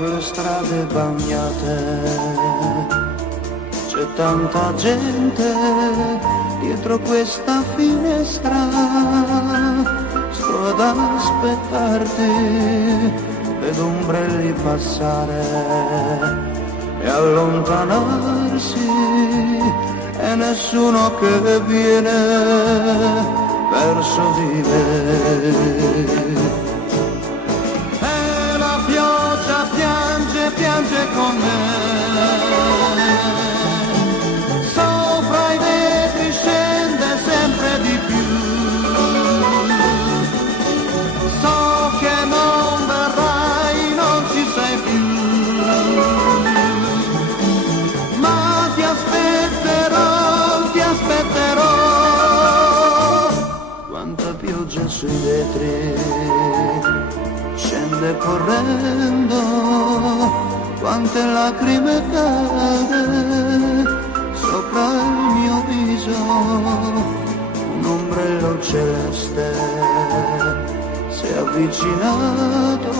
per le strade bagnate, c'è tanta gente dietro questa finestra, sto ad aspettarti, vedo ombrelli passare e allontanarsi e nessuno che viene verso di me. E la pioggia piange, piange con me, sopra i vetri scende sempre di più, so che non verrai, non ci sei più, ma ti aspetterò, ti aspetterò. Quanta pioggia sui vetri scende correndo, quante lacrime cade sopra il mio viso, un ombrello celeste si è avvicinato,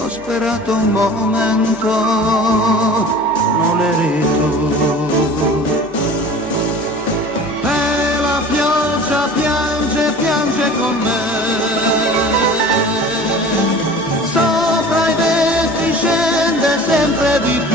ho sperato un momento, non eri tu. E la pioggia piange, piange con me, sopra i vetri scende sempre di più.